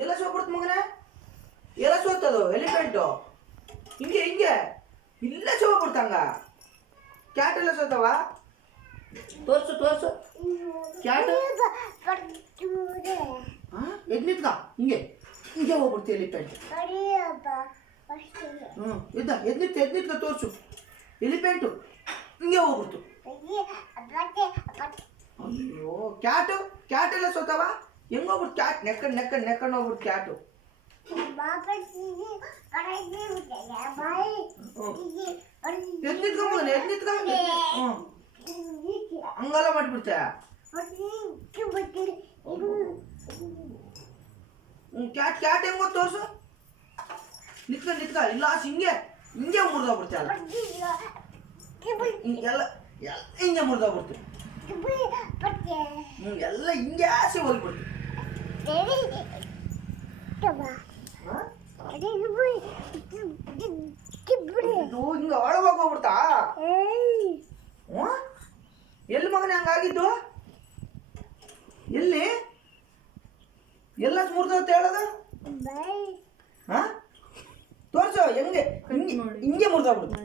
ಎಲ್ಲ ಸೋಗ್ಬಿಡ್ತು ಮಗನೇ. ಎಲ್ಲ ಸೋತದು ಎಲಿಫೆಂಟು. ಹಿಂಗೆ ಇಲ್ಲ ಸೋಗ್ಬಿಡ್ತಂಗ. ಕ್ಯಾಟ್ ಎಲ್ಲ ಸೋತವ. ತೋರ್ಸು ಕ್ಯಾಟ್. ಎದ್ ನಿಂತ್ಕ. ಹಿಂಗೆ ಹೋಗ್ಬಿಡ್ತು ಎಲಿಫೆಂಟ್. ಎದ್ ನಿಂತ್ಕ ತೋರ್ಸು. ಎಲಿಫೆಂಟು ಹಿಂಗೆ ಹೋಗ್ಬಿಡ್ತು. ಅಯ್ಯೋ ಕ್ಯಾಟ್ ಎಲ್ಲ ಸೋತವ. ಹೆಂಗ್ ಹೋಗ್ಬಿಡ್ತು ಕ್ಯಾಟ್. ನೆಕ್ಕಂಡ್ ಹೋಗ್ಬಿಡ್ತು ಕ್ಯಾಟು. ಎದ್ ನಿಂತ್ಕ. ಹಂಗೆಲ್ಲ ಮಾಡ್ಬಿಡ್ತ. ಕ್ಯಾಟ್ ಹೆಂಗೋ ತೋರ್ಸು. ನಿಂತ್ಕ. ಇಲ್ಲ ಹಿಂಗೆ ಮುರಿದೋಗ್ಬಿಡ್ತೆ. ಅಲ್ಲ ಎಲ್ಲ ಹಿಂಗೆ ಮುರಿದೋಗ್ಬಿಡ್ತು. ಎಲ್ಲ ಹಿಂಗೆ ಆಸೆ ಹೋಗ್ಬಿಡ್ತು. ಹಿಂಗ ಒಳಗೋಗಿ ಹೋಗ್ಬಿಡ್ತಾ. ಎಲ್ಲಿ ಮಗನೇ ಹಂಗಾಗಿದ್ದು. ಎಲ್ಲಿ ಎಲ್ಲ ಮುರಿದೋತ್ ಹೇಳೋದು. ತೋರ್ಸು. ಹಿಂಗೆ ಮುರಿದೋಗ್ಬಿಡ್ತು.